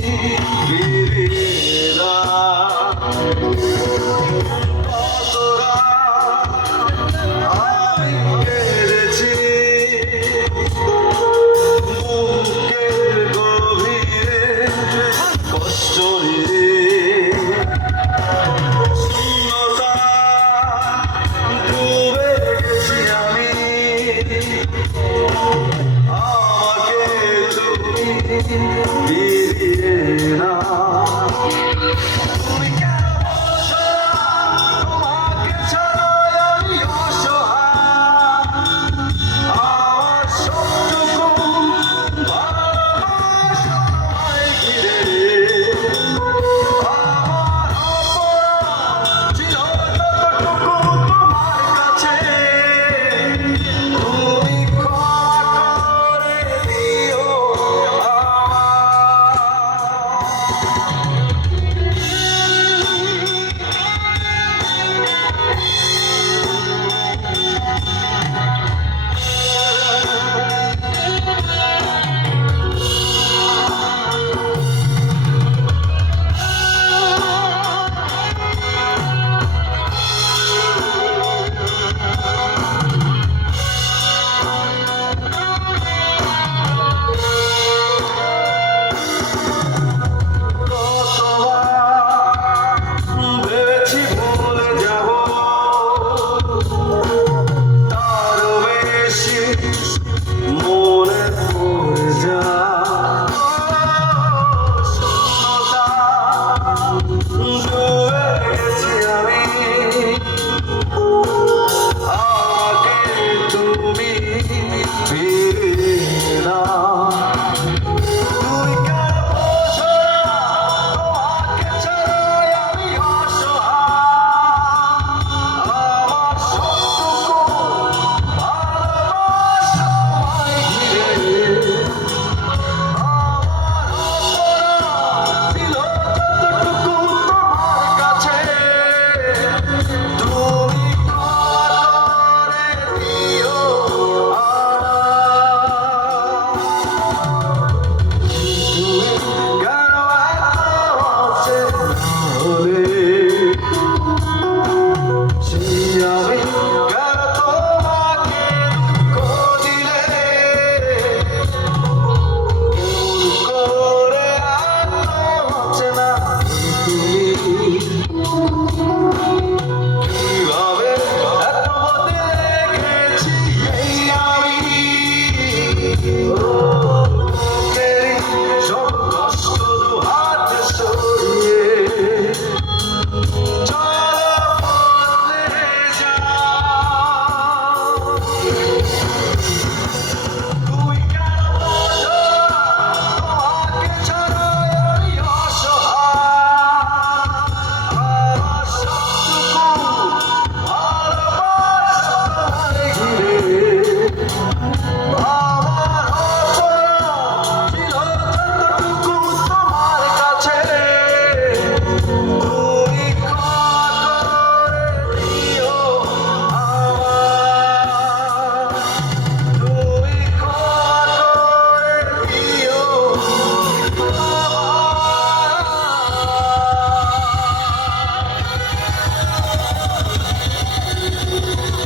Thank you. Deus.